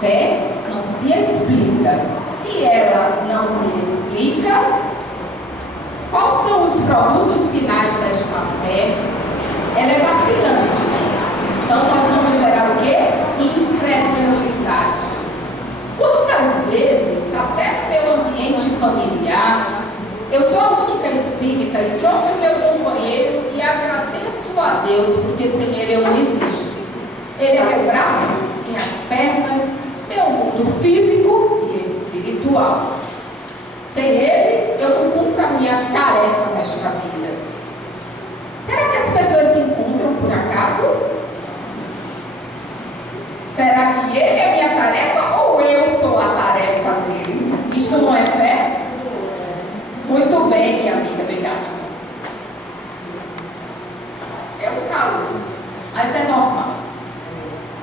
fé não se explica. Se ela não se explica, quais são os produtos finais desta fé? Ela é vacilante. Então nós vamos gerar o quê? Incredulidade. Quantas vezes, até no meu ambiente familiar, eu sou a única espírita e trouxe o meu companheiro e agradeço a Deus, porque sem ele eu não existo. Ele é meu braço, minhas pernas, meu mundo físico e espiritual. Sem ele, eu não cumpro a minha tarefa nesta vida. Será que as pessoas se encontram por acaso? Será que ele é a minha tarefa ou eu sou a tarefa dele? Isto não é fé? Muito bem, minha amiga, obrigada. É o calor, mas é normal.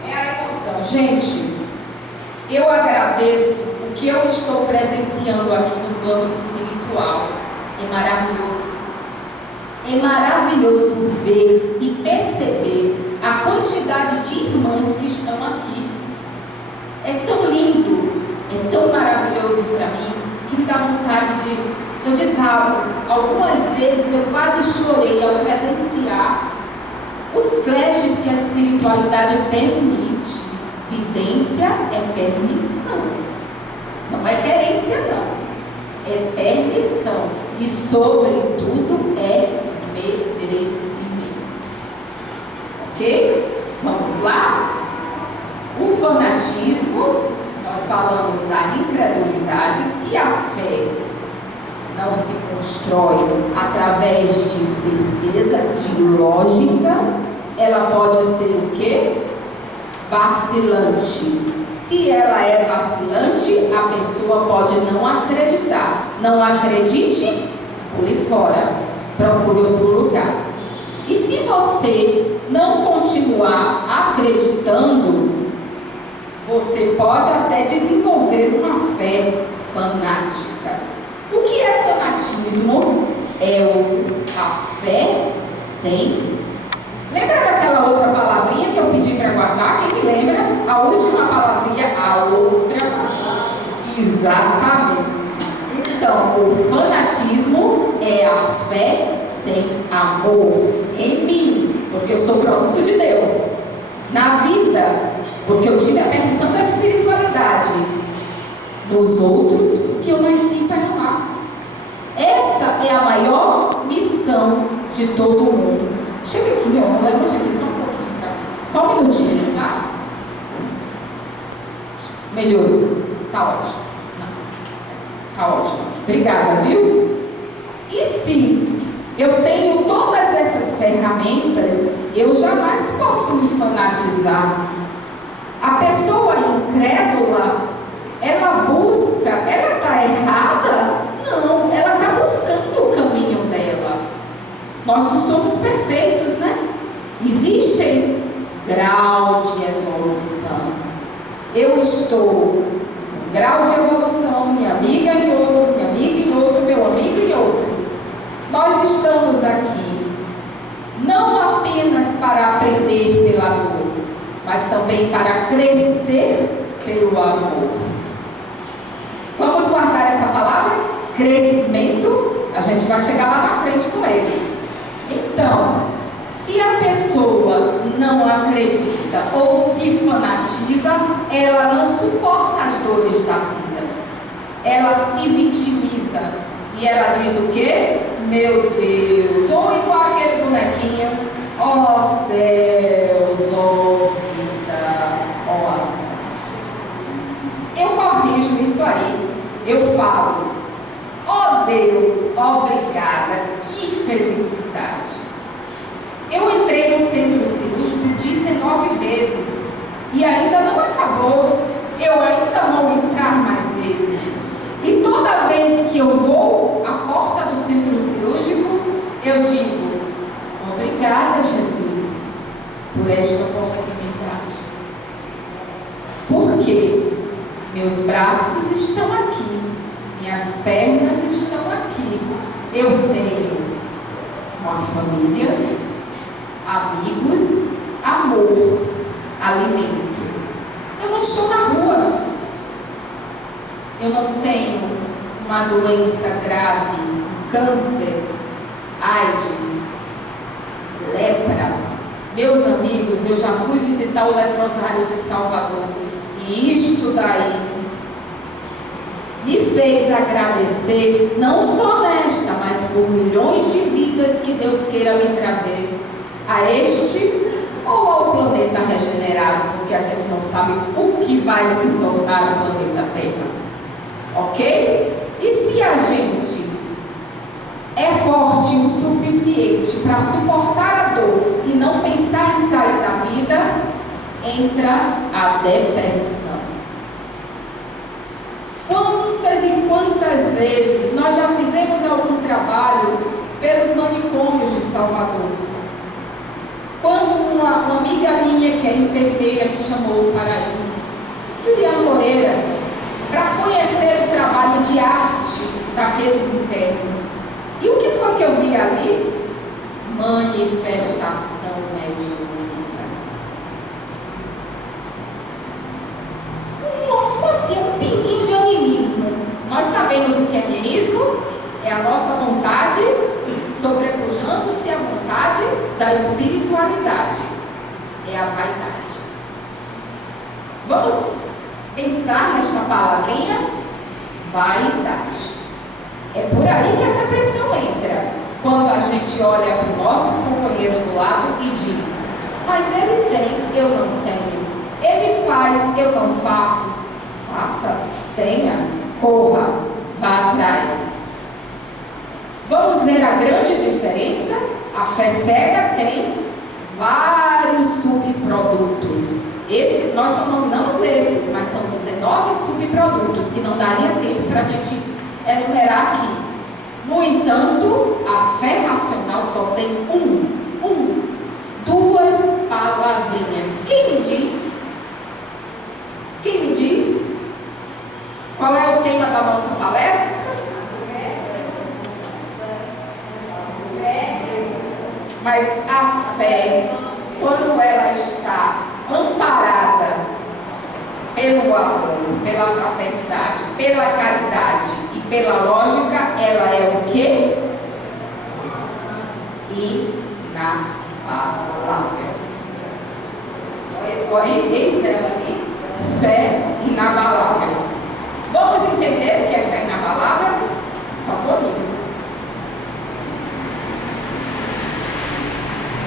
É a emoção. Gente, eu agradeço o que eu estou presenciando aqui no plano espiritual. É maravilhoso. É maravilhoso ver e perceber a quantidade de irmãos que estão aqui. É tão lindo, é tão maravilhoso para mim, que me dá vontade de... Eu desabo. Algumas vezes eu quase chorei ao presenciar os flashes que a espiritualidade permite. Vidência é permissão. Não é querência, não. É permissão. E, sobretudo, é merecimento. Ok? Vamos lá? O fanatismo, nós falamos da incredulidade. Se a fé não se constrói através de certeza, de lógica, ela pode ser o quê? Vacilante. Se ela é vacilante, a pessoa pode não acreditar. Não acredite, pule fora. Procure outro lugar. E se você não continuar acreditando, você pode até desenvolver uma fé fanática. O que é fanatismo? É a fé sem... Lembra daquela outra palavrinha que eu pedi para guardar? Quem me lembra? A última palavrinha, a outra. Exatamente. Então, o fanatismo é a fé sem amor em mim, porque eu sou produto de Deus. Na vida, porque eu tive a permissão da espiritualidade. Nos outros, porque eu nasci para amar. Essa é a maior missão de todo mundo. Chega aqui, meu amor, levante aqui só um pouquinho para mim. Só um minutinho, tá? Melhorou. Tá ótimo. Não. Tá ótimo. Obrigada, viu? E se eu tenho todas essas ferramentas, eu jamais posso me fanatizar. A pessoa incrédula, ela busca, ela está errada? Não, ela está buscando o caminho dela. Nós não somos perfeitos, né? Existem graus de evolução. Eu estou em grau de evolução, minha amiga em outro, minha amiga em outro, meu amigo em outro. Nós estamos aqui não apenas para aprender pelo amor, mas também para crescer pelo amor. Vamos guardar essa palavra? Crescimento. A gente vai chegar lá na frente com ele. Então, se a pessoa não acredita ou se fanatiza, ela não suporta as dores da vida. Ela se vitimiza. E ela diz o quê? Meu Deus. Ou igual aquele bonequinho. Ó céus, ó vida, ó azar. Eu corrijo isso aí. Eu falo, ó Deus, obrigada, que felicidade. Eu entrei no centro cirúrgico 19 vezes e ainda não acabou. Eu ainda vou entrar mais vezes. E toda vez que eu vou à porta do centro cirúrgico, eu digo, obrigada, Jesus, por esta oportunidade. Porque meus braços estão aqui, minhas pernas estão aqui. Eu tenho uma família, amigos, amor, alimento. Eu não estou na rua. Eu não tenho uma doença grave, um câncer, AIDS, lepra. Meus amigos, eu já fui visitar o leprosário de Salvador. E isto daí me fez agradecer, não só nesta, mas por milhões de vidas que Deus queira me trazer a este ou ao planeta regenerado, porque a gente não sabe o que vai se tornar o planeta Terra, ok? E se a gente é forte o suficiente para suportar a dor e não pensar em sair da vida, entra a depressão. Quantas e quantas vezes nós já fizemos algum trabalho pelos manicômios de Salvador? Quando uma amiga minha, que é enfermeira, me chamou para ir, Juliana Moreira, para conhecer o trabalho de arte daqueles internos. E o que foi que eu vi ali? Manifestação mediúnica. Assim, um pinguinho de animismo. Nós sabemos o que é animismo? É a nossa vontade sobrepujando-se à vontade da espiritualidade. É a vaidade. Vamos pensar nesta palavrinha? Vaidade. É por aí que a depressão entra. Quando a gente olha para o nosso companheiro do lado e diz: mas ele tem, eu não tenho. Ele faz, eu não faço. Faça, tenha, corra, vá atrás. Vamos ver a grande diferença? A fé cega tem vários subprodutos. Nós só nominamos esses, mas são 19 subprodutos que não daria tempo para a gente enumerar aqui. No entanto, a fé racional só tem duas palavrinhas. Quem me diz? Quem me diz? Qual é o tema da nossa palestra? Mas a fé, quando ela está amparada pelo amor, pela fraternidade, pela caridade e pela lógica, ela é o quê? Inabalável. Eis ela ali, fé inabalável. Vamos entender o que é fé inabalável? Por favor, amigo.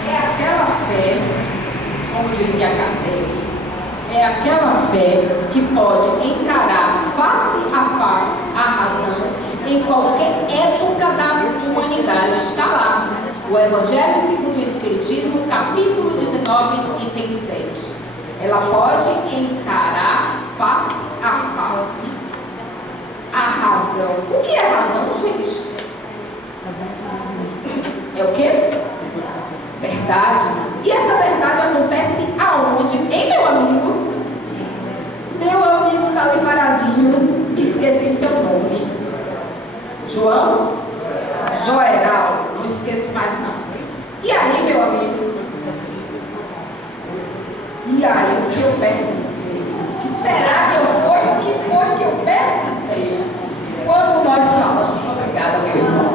É aquela fé, como dizia Kardec, é aquela fé que pode encarar face a face a razão em qualquer época da humanidade. Está lá, o Evangelho segundo o Espiritismo, capítulo 19, item 7. Ela pode encarar face a face a razão. O que é razão, gente? É o quê? Verdade. E essa verdade acontece aonde? Hein, meu amigo? Meu amigo está ali paradinho. Esqueci seu nome. João? Joeraldo. Não esqueço mais não. E aí, meu amigo? E aí, o que eu perguntei? O que será que eu fui? O que foi que eu perguntei? Quando nós falamos, obrigada, meu irmão.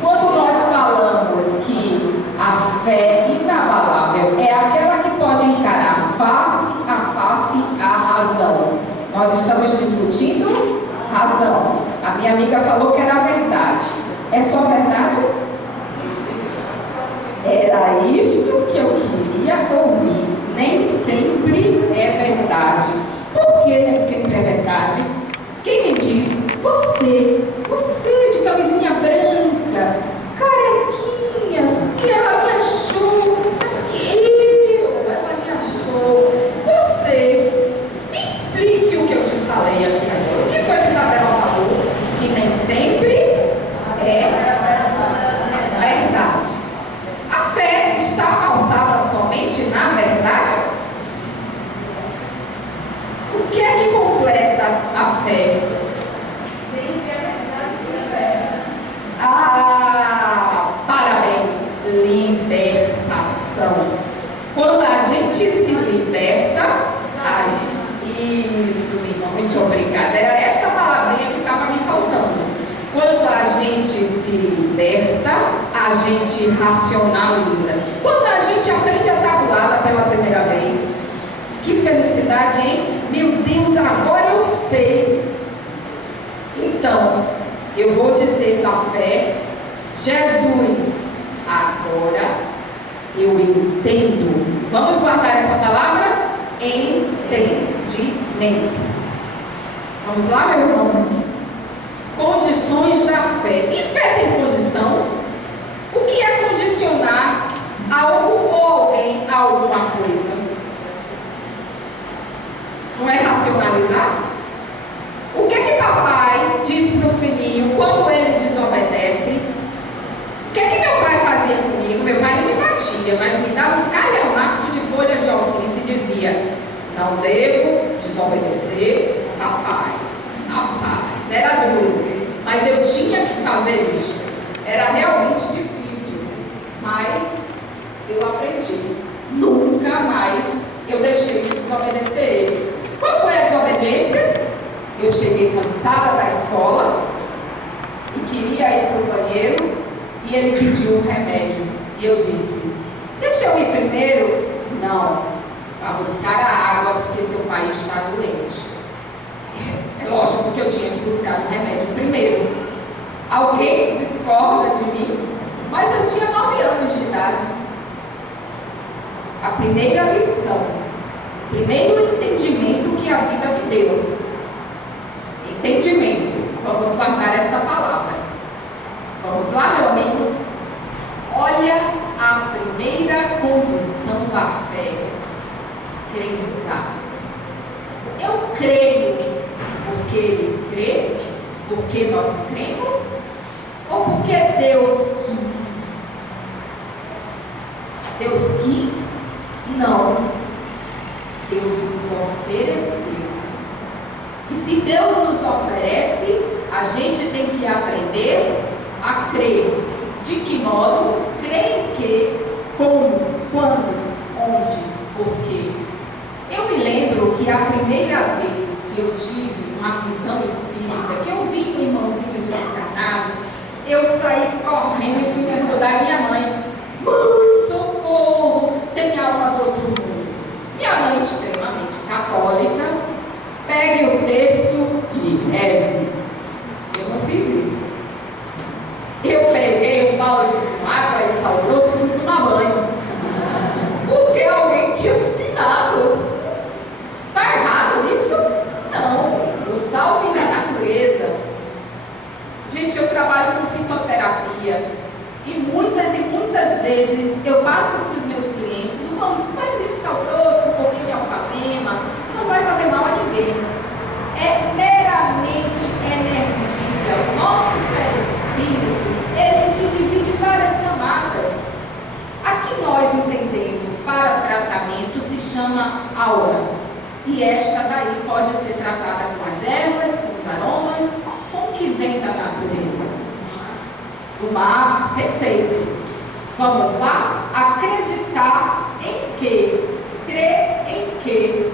Quando nós falamos que a fé inabalável é aquela que pode encarar face a face a razão. Nós estamos discutindo razão. A minha amiga falou que era verdade. É só verdade? Era isto que eu queria ouvir. Nem sempre é verdade. Por que nem sempre é verdade? Quem me diz? Você de camisinha branca, carequinhas, que ela me achou, assim, ela me achou. Você, me explique o que eu te falei aqui agora. O que foi que Isabela falou? Que nem sempre é verdade. A fé está pautada somente na verdade? O que é que completa a fé? Parabéns! Libertação. Quando a gente se liberta, Isso, minha irmã, muito obrigada. Era esta palavrinha que estava me faltando. Quando a gente se liberta, a gente racionaliza. Quando a gente aprende a tabuada pela primeira vez, que felicidade, hein? Meu Deus, agora eu sei. Então, eu vou dizer na fé, Jesus, agora eu entendo. Vamos guardar essa palavra? Entendimento. Vamos lá, meu irmão? Condições da fé. E fé tem condição? O que é condicionar algo ou alguém a alguma coisa? Não é racionalizar? O que é que papai disse para o filhinho quando ele desobedece? O que é que meu pai fazia comigo? Meu pai não me batia, mas me dava um calhamaço de folhas de ofício e dizia: não devo desobedecer papai. Rapaz, era duro, mas eu tinha que fazer isso. Era realmente difícil, mas eu aprendi. Nunca mais eu deixei de desobedecer ele. Qual foi a desobediência? Eu cheguei cansada da escola e queria ir para o banheiro e ele pediu um remédio. E eu disse: deixa eu ir primeiro? Não, vá buscar a água porque seu pai está doente. É lógico que eu tinha que buscar um remédio primeiro. Alguém discorda de mim? Mas eu tinha 9 anos de idade. A primeira lição, o primeiro entendimento que a vida me deu. Entendimento. Vamos guardar esta palavra. Vamos lá, meu amigo? Olha a primeira condição da fé. Crença. Eu creio porque ele crê, porque nós cremos, ou porque Deus quis? Deus quis? Não. Deus nos ofereceu. E se Deus nos oferece, a gente tem que aprender a crer. De que modo? Crer em quê? Como? Quando? Onde? Por quê? Eu me lembro que a primeira vez que eu tive uma visão espírita, que eu vi um irmãozinho desencarnado, eu saí correndo e fui me mudar minha mãe. Mãe, socorro, tem alma do outro mundo. Minha mãe, extremamente católica, pegue o terço e reze. Eu não fiz isso. Eu peguei um balde com água e sal grosso e fui tomar banho. Porque alguém tinha me ensinado. Está errado isso? Não. O sal vem da natureza. Gente, eu trabalho com fitoterapia. E muitas vezes eu passo para os meus clientes um banhozinho de sal grosso, com um pouquinho de alfazema. Não vai fazer mal a ninguém. É meramente energia. O nosso perispírito, ele se divide em várias camadas. A que nós entendemos para tratamento se chama aura. E esta daí pode ser tratada com as ervas, com os aromas, com o que vem da natureza. O mar, perfeito. Vamos lá? Acreditar em quê? Crer em quê?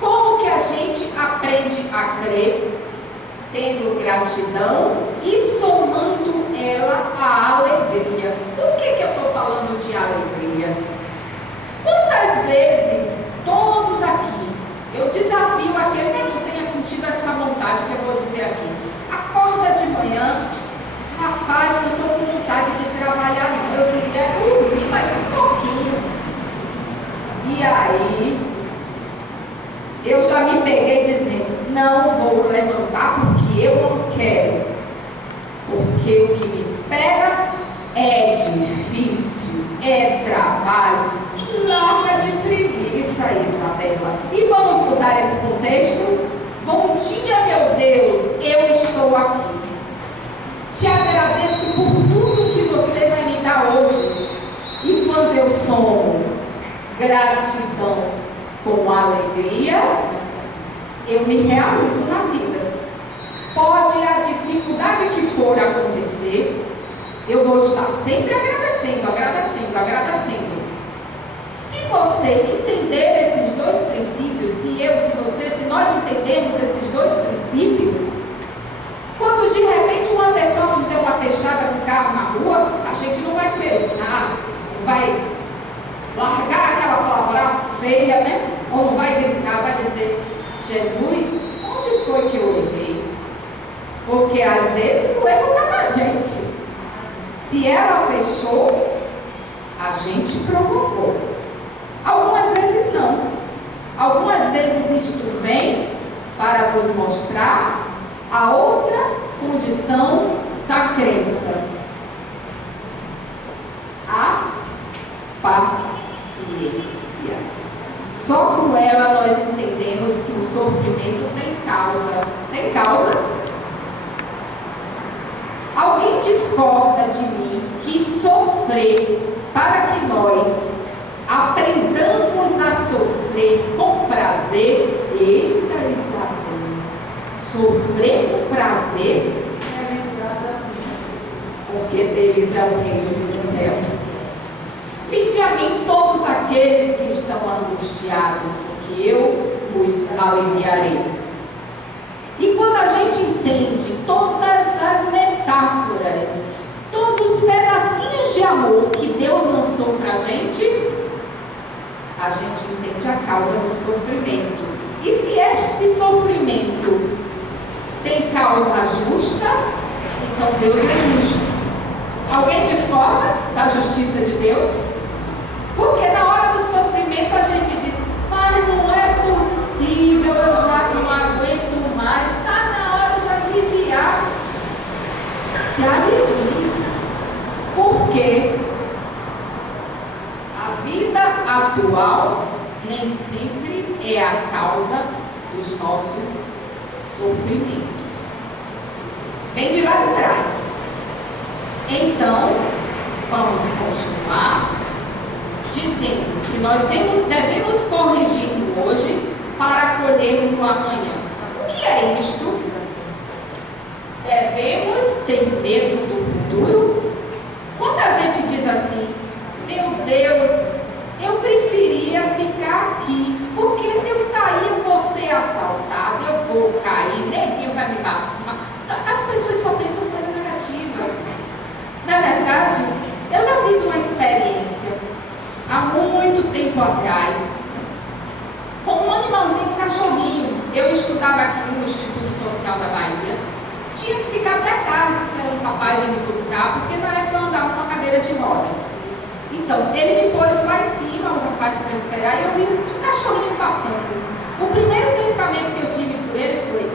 Como que a gente aprende a crer? Tendo gratidão e somando ela à alegria. Por que eu estou falando de alegria? Quantas vezes, todos aqui, eu desafio aquele que não tenha sentido essa vontade que eu vou dizer aqui. Acorda de manhã, rapaz, não estou com vontade de trabalhar não, eu queria dormir mais um pouquinho. E aí, eu já me peguei dizendo, não vou levantar porque eu não quero. Porque o que me espera é difícil, é trabalho. Larga de preguiça, Isabela. E vamos mudar esse contexto? Bom dia, meu Deus, eu estou aqui. Te agradeço por tudo que você vai me dar hoje. E quando eu somo gratidão com alegria, eu me realizo na vida. Pode a dificuldade que for acontecer, eu vou estar sempre agradecendo, agradecendo, agradecendo. Se você entender esses dois princípios, se eu, se você, se nós entendemos esses dois princípios, quando de repente uma pessoa nos deu uma fechada no carro na rua, a gente não vai se eriçar, vai largar aquela palavra feia, né? Ou não vai gritar, vai dizer: Jesus, onde foi que eu errei? Porque às vezes o erro está na gente. Se ela fechou, a gente provocou. Algumas vezes não. Algumas vezes isto vem para nos mostrar a outra condição da crença: a paciência. Só com ela nós entendemos que o sofrimento tem causa. Tem causa? Alguém discorda de mim que sofrer para que nós aprendamos a sofrer com prazer? Eita, Isabel, sofrer com prazer? Porque deles é o reino dos céus. Vinde a mim todos aqueles que estão angustiados, porque eu vos aliviarei. E quando a gente entende todas as metáforas, todos os pedacinhos de amor que Deus lançou para a gente entende a causa do sofrimento. E se este sofrimento tem causa justa, então Deus é justo. Alguém discorda da justiça de Deus? Porque na hora do sofrimento a gente diz: mas não é possível, eu já não aguento mais, está na hora de aliviar. Se alivie. Porque a vida atual nem sempre é a causa dos nossos sofrimentos. Vem de lá de trás. Então, vamos continuar dizendo que nós devemos corrigir no hoje para colher no amanhã. O que é isto? Devemos ter medo do futuro? Quanta gente diz assim: meu Deus, eu preferia ficar aqui, porque se eu sair eu vou ser assaltado, eu vou cair, ninguém vai me matar. As pessoas só pensam coisa negativa. Na verdade, eu já fiz uma experiência há muito tempo atrás com um animalzinho, um cachorrinho. Eu estudava aqui no Instituto Social da Bahia. Tinha que ficar até tarde esperando o papai vir me buscar, porque na época eu andava com uma cadeira de roda. Então, ele me pôs lá em cima, o rapaz se foi esperar, e eu vi um cachorrinho passando. O primeiro pensamento que eu tive por ele foi: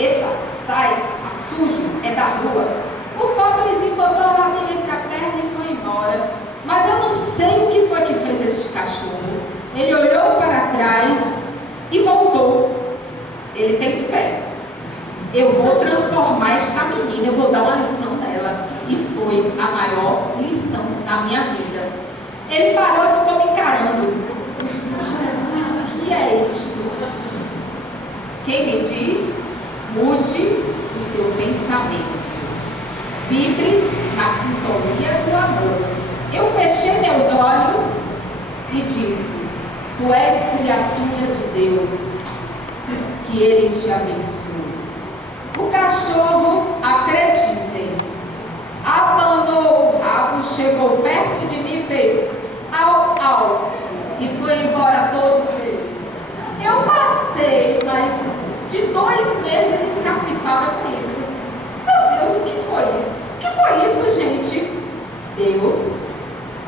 eita, sai, tá sujo, é da rua. O pobrezinho botou lá dentro entre a perna e foi embora. Mas eu não sei o que foi que fez este cachorro. Ele olhou para trás e voltou. Ele tem fé. Eu vou transformar esta menina, eu vou dar uma lição nela. E foi a maior lição da minha vida. Ele parou e ficou me encarando. Eu digo: Jesus, o que é isto? Quem me diz? Mude o seu pensamento. Vibre na sintonia do amor. Eu fechei meus olhos e disse: tu és criatura de Deus, que Ele te abençoe. O cachorro, acreditem, abanou o rabo, chegou perto de mim e fez au, au, e foi embora todo feliz. Eu passei mais de 2 meses encafifada com isso. Meu Deus, o que foi isso? O que foi isso, gente? Deus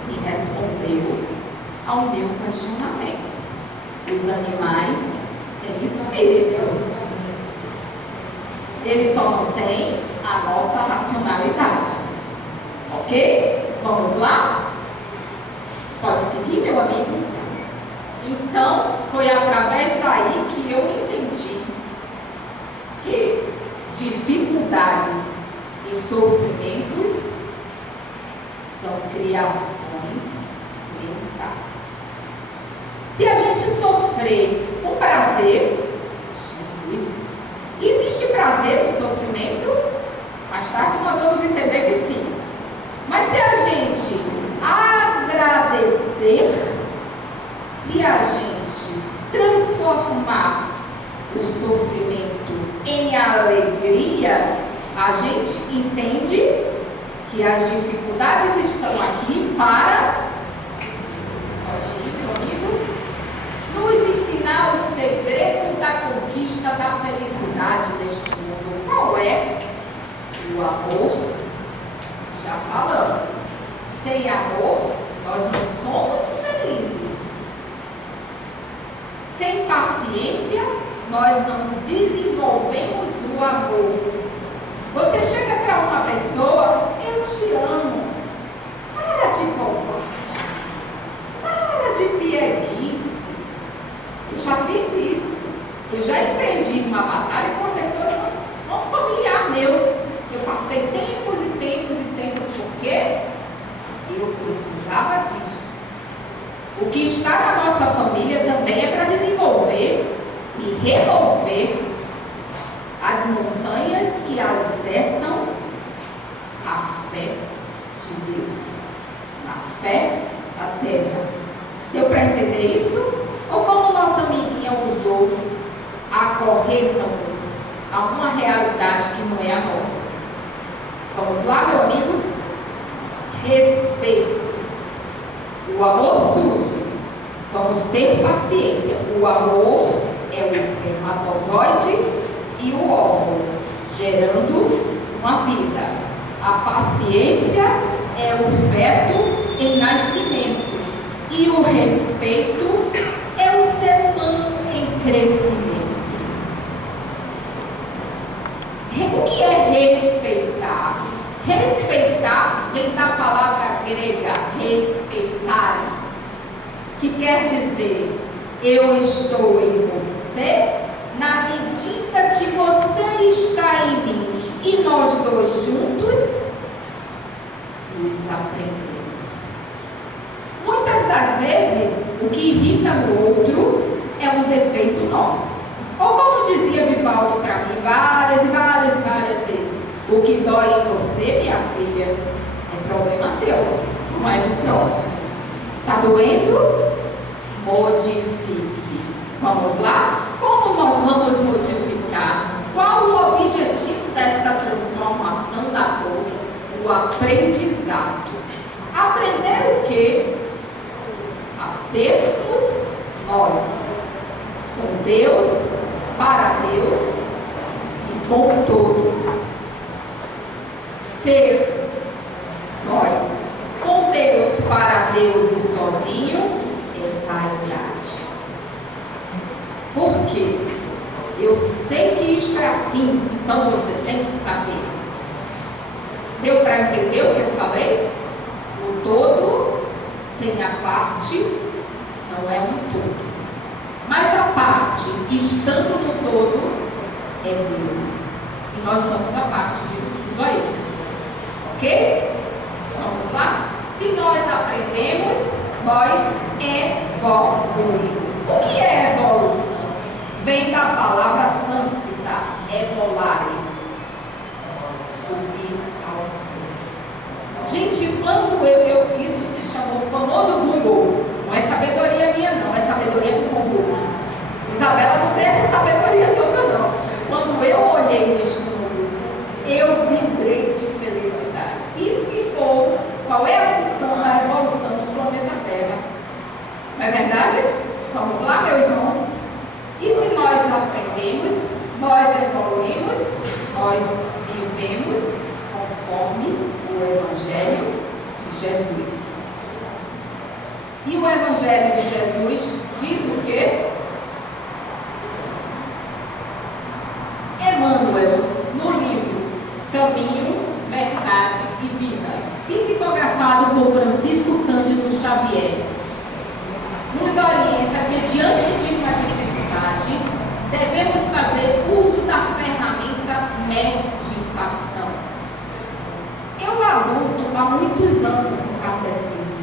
me respondeu ao meu questionamento. Os animais têm espírito. Eles só não têm a nossa racionalidade. Ok? Vamos lá? Pode seguir, meu amigo? Então, foi através daí que eu entendi que dificuldades e sofrimentos são criações mentais. Se a gente sofrer com prazer, Jesus, existe prazer no sofrimento? Mais tarde nós vamos entender que sim. Mas se a gente agradecer, se a gente transformar o sofrimento em alegria, a gente entende que as dificuldades estão aqui para, pode ir, meu amigo, nos ensinar o segredo da conquista da felicidade deste mundo. Qual é? O amor. Já falamos. Sem amor, nós não somos felizes. Sem paciência, nós não desenvolvemos o amor. Você chega para uma pessoa, eu te amo. Para de bobagem. Para de pieguice. Eu já fiz isso. Eu já empreendi uma batalha com uma pessoa, um familiar meu. Eu passei tempos e tempos e tempos, porque eu precisava disso. O que está na nossa família também é para desenvolver e remover as montanhas que alicerçam a fé de Deus, na fé da terra. Deu para entender isso? Ou como nossa amiguinha usou, acorrentamos a uma realidade que não é a nossa. Vamos lá, meu amigo? Respeito. O amor surge. Vamos ter paciência. O amor é o espermatozoide e o óvulo, gerando uma vida. A paciência é o feto em nascimento. E o respeito é o ser humano em crescimento. O que é respeitar? Respeitar vem da palavra grega respeitar, que quer dizer eu estou em você na medida que você está em mim, e nós dois juntos nos aprendemos. Muitas das vezes o que irrita no outro é um defeito nosso. Ou como dizia Divaldo para mim várias vezes, o que dói em você, minha filha, é problema teu, não é do próximo. Está doendo? Modifique. Vamos lá? Como nós vamos modificar? Qual o objetivo desta transformação da dor? O aprendizado. Aprender o quê? A sermos nós, com Deus, para Deus e com todos. Ser nós, com Deus, para Deus e sozinho, é vaidade. Por quê? Eu sei que isto é assim, então você tem que saber. Deu para entender o que eu falei? O todo sem a parte não é um todo. Mas a parte, estando no todo, é Deus. E nós somos a parte disso tudo aí. Ok? Vamos lá? Se nós aprendemos, nós evoluímos. O que é evolução? Vem da palavra sânscrita, evolare, subir aos céus. Gente, quando isso se chamou famoso Google. Não é sabedoria minha não, é sabedoria do Google. Isabela não tem essa sabedoria toda não. Quando eu olhei no estudo, eu vibrei de felicidade. Explicou qual é a função da evolução do planeta Terra. Não é verdade? Vamos lá, meu irmão? E se nós aprendemos, nós evoluímos, nós vivemos conforme o Evangelho de Jesus. E o Evangelho de Jesus diz o quê? Emmanuel, no livro Caminho, Verdade e Vida, psicografado por Francisco Cândido Xavier, nos orienta que diante de uma dificuldade, devemos fazer uso da ferramenta meditação. Eu luto há muitos anos no kardecismo.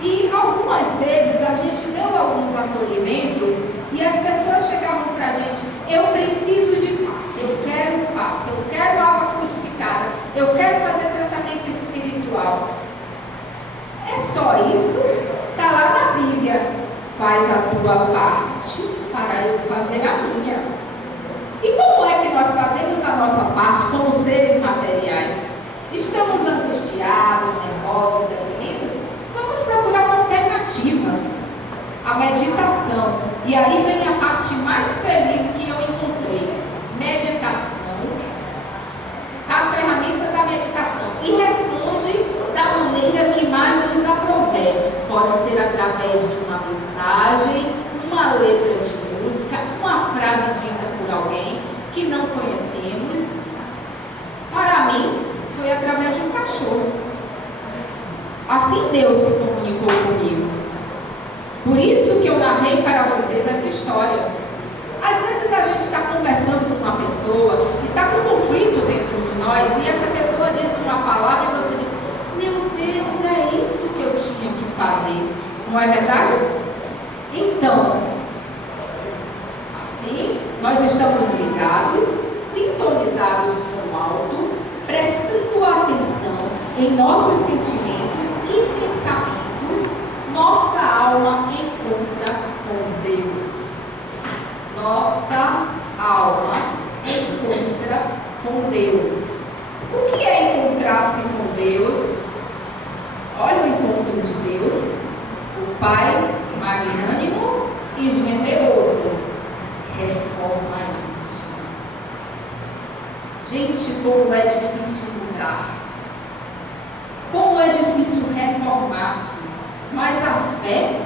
E algumas vezes a gente deu alguns acolhimentos e as pessoas chegavam para a gente, eu preciso de paz, eu quero água fluidificada, eu quero fazer tratamento espiritual. É só isso? Está lá na Bíblia. Faz a tua parte para eu fazer a minha. E como é que nós fazemos a nossa parte como seres materiais? Estamos angustiados, nervosos, deprimidos? Vamos procurar uma alternativa. A meditação. E aí vem a parte mais feliz que eu encontrei. Meditação. A ferramenta da meditação. E responde da maneira que mais nos aprover. Pode ser através de uma mensagem, uma letra de música, uma frase dita por alguém que não conhecemos. Para mim, foi através de um cachorro. Assim Deus se comunicou comigo. Por isso que eu narrei para vocês essa história. Às vezes a gente está conversando com uma pessoa e está com conflito dentro de nós e essa pessoa diz uma palavra e você diz: meu Deus, é isso que eu tinha que fazer. Não é verdade? Então, assim, nós estamos ligados, sintonizados com o alto, prestando atenção em nossos sentimentos e pensamentos. Nossa alma encontra com Deus. Nossa alma encontra com Deus. O que é encontrar-se com Deus? Olha o encontro de Deus. O Pai magnânimo e generoso. Reforma íntima. Gente, como é difícil mudar. Como é difícil reformar-se. Mas a fé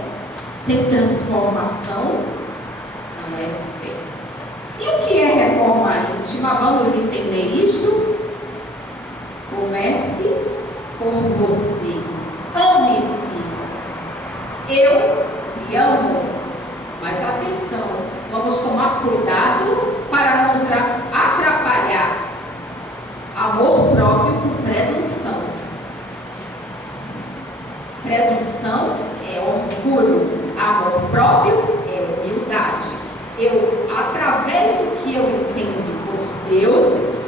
sem transformação não é fé. E o que é reforma íntima? Vamos entender isto? Comece por você. Ame-se. Eu me amo. Mas atenção, vamos tomar cuidado para não atrapalhar amor próprio com presunção. Presunção é orgulho, amor próprio é humildade. Eu, através do que eu entendo por Deus,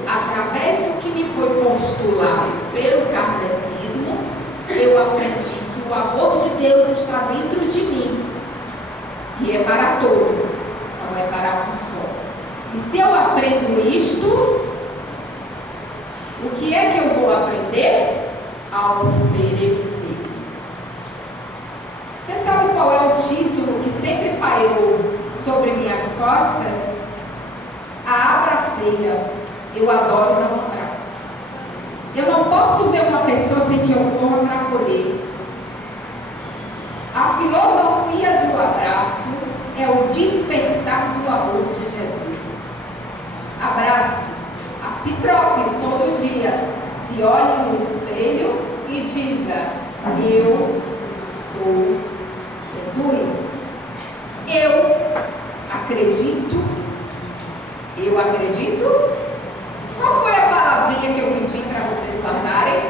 através do que me foi postulado pelo kardecismo, eu aprendi que o amor de Deus está dentro de mim e é para todos, não é para um só. E se eu aprendo isto, o que é que eu vou aprender? A oferecer. Você sabe qual é o título que sempre pairou sobre minhas costas? A abraceira. Eu adoro dar um abraço. Eu não posso ver uma pessoa sem que eu corra para acolher. A filosofia do abraço é o despertar do amor de Jesus. Abrace a si próprio todo dia. Se olhe no espelho e diga: eu sou Jesus. Eu acredito. Eu acredito. Qual foi a palavrinha que eu pedi para vocês guardarem?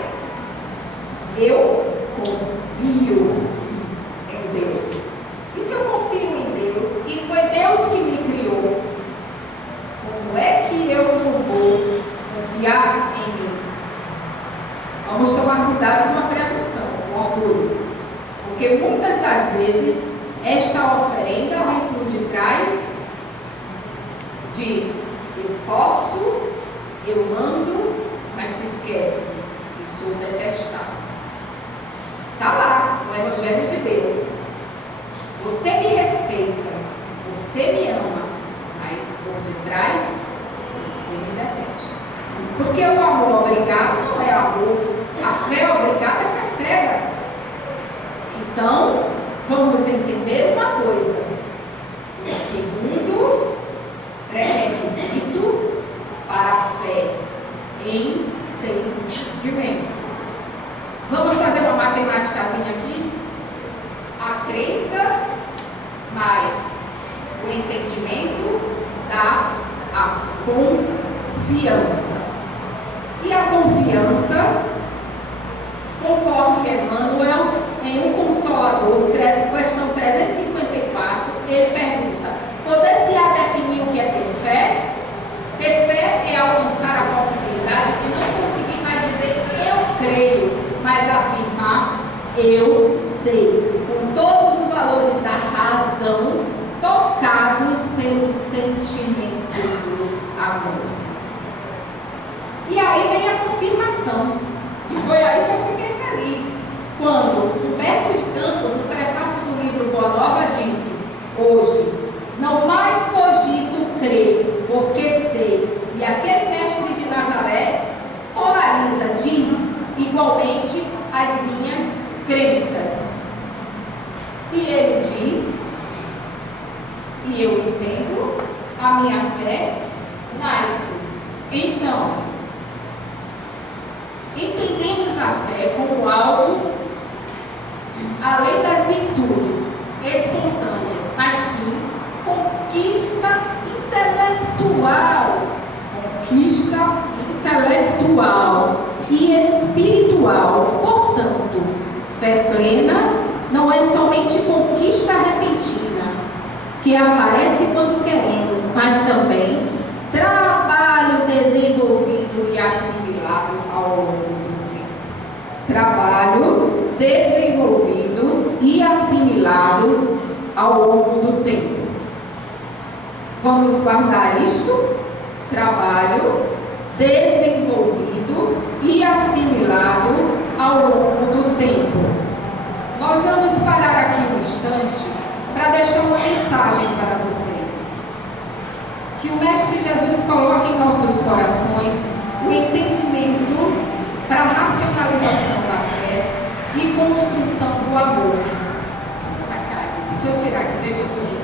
Eu confio em Deus. E se eu confio em Deus e foi Deus que me criou, como é que eu não vou confiar em mim? Vamos tomar cuidado com a presunção, com o orgulho. Porque muitas das vezes esta oferenda vem por detrás de eu posso, eu mando, mas se esquece que sou detestado. Está lá no Evangelho de Deus. Você me respeita, você me ama, mas por detrás você me detesta. Porque o amor obrigado não é amor, a fé obrigada é fé cega. Então, vamos entender uma coisa. O segundo pré-requisito para a fé: entendimento. Vamos fazer uma matemáticazinha aqui? A crença mais o entendimento dá a confiança. E a confiança, conforme Emmanuel, em Um Consolador, questão 354, ele pergunta: poder-se-á definir o que é ter fé? Ter fé é alcançar a possibilidade de não conseguir mais dizer eu creio, mas afirmar eu sei, com todos os valores da razão tocados vem a confirmação. E foi aí que eu fiquei feliz. Quando Humberto de Campos, no prefácio do livro Boa Nova, disse: hoje, não mais cogito crer, porque sei. E aquele mestre de Nazaré polariza, diz, igualmente, as minhas crenças. Se ele diz, e eu entendo, a minha fé nasce. Então, entendemos a fé como algo além das virtudes espontâneas, mas sim conquista intelectual e espiritual. Portanto, fé plena não é somente conquista repentina, que aparece quando queremos, mas também trabalho desenvolvido e assimilado ao longo do tempo. Trabalho desenvolvido e assimilado ao longo do tempo. Vamos guardar isto? Trabalho desenvolvido e assimilado ao longo do tempo. Nós vamos parar aqui um instante para deixar uma mensagem para vocês. Que o Mestre Jesus coloque em nossos corações o entendimento para a racionalização da fé e construção do amor. Tá, cara? Deixa eu tirar aqui, deixa eu subir.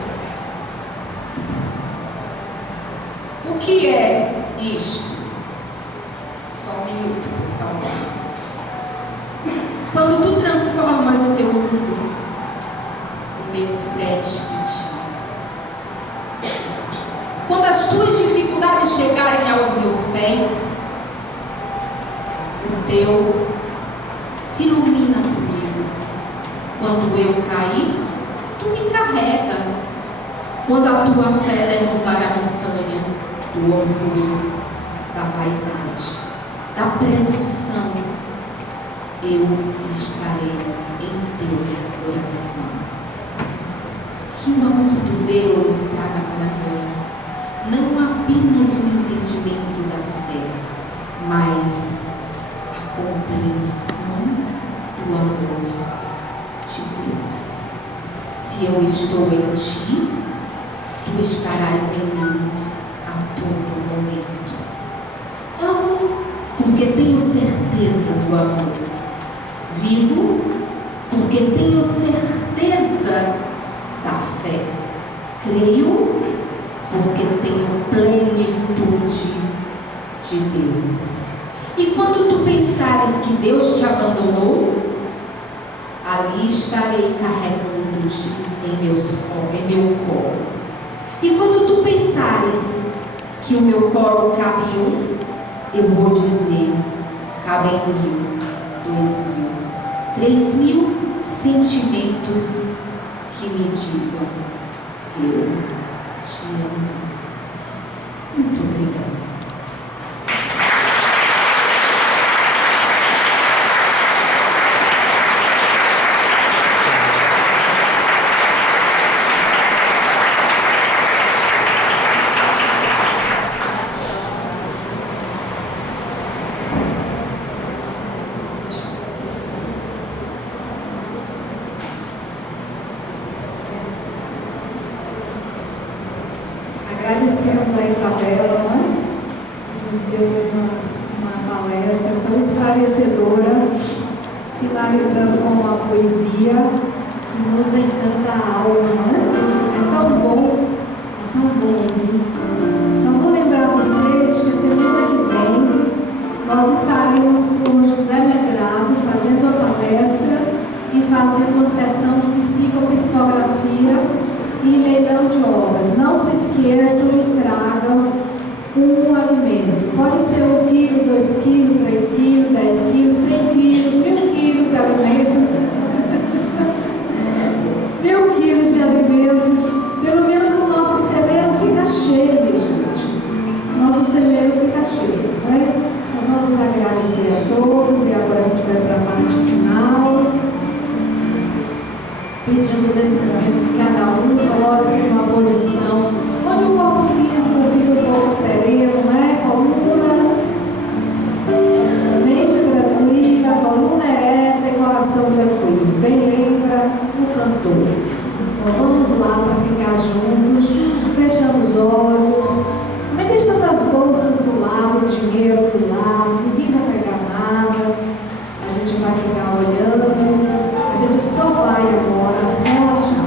O que é isto? Só um minuto, por favor. Quando tu transformas o teu mundo, o meu se preste de ti. Quando as tuas dificuldades chegarem aos meus pés, o teu se ilumina comigo. Quando eu cair, tu me carrega. Quando a tua fé derrubar a montanha do orgulho, da vaidade, da presunção, eu estarei em teu coração. Que o amor de Deus traga para nós não apenas o entendimento da fé, mas a compreensão do amor de Deus. Se eu estou em ti, tu estarás em mim a todo momento. Amo porque tenho certeza do amor. Vivo porque tenho certeza da fé. Creio porque tenho plenitude de Deus. E quando tu pensares que Deus te abandonou, ali estarei carregando-te em meu colo. E quando tu pensares que o meu colo cabe um, eu vou dizer: cabem 1.000, 2.000, 3.000 sentimentos que me digam: eu te amo. Muito obrigada. Agradecemos a Isabela, né? Que nos deu uma palestra tão esclarecedora, finalizando com uma poesia que nos encanta a alma, né? É tão bom ouvir. Só vou lembrar vocês que semana que vem nós estaremos com José Medrado fazendo a palestra e fazendo uma sessão de psicocriptografia e leilão de obras. Não se esqueçam e tragam um alimento. Pode ser 1 quilo, 2 quilos, 3 quilos, 10 quilos, 100 quilos, 1.000 quilos de alimento. 1.000 quilos de alimentos. Pelo menos o nosso celeiro fica cheio, gente. Nosso celeiro fica cheio, né? Então vamos agradecer a todos e agora a gente vai para a parte final. Pedindo nesse momento que cada um coloque-se em uma posição onde o corpo físico fica um pouco sereno, né? Coluna. Então vamos lá para ficar juntos, fechando os olhos, também deixando as bolsas do lado, o dinheiro do lado, ninguém vai pegar nada, a gente vai ficar olhando, a gente só vai agora relaxar.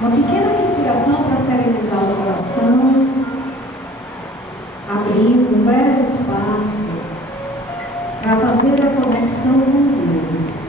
Uma pequena respiração para serenizar o coração, abrindo um breve espaço para fazer a conexão com Deus.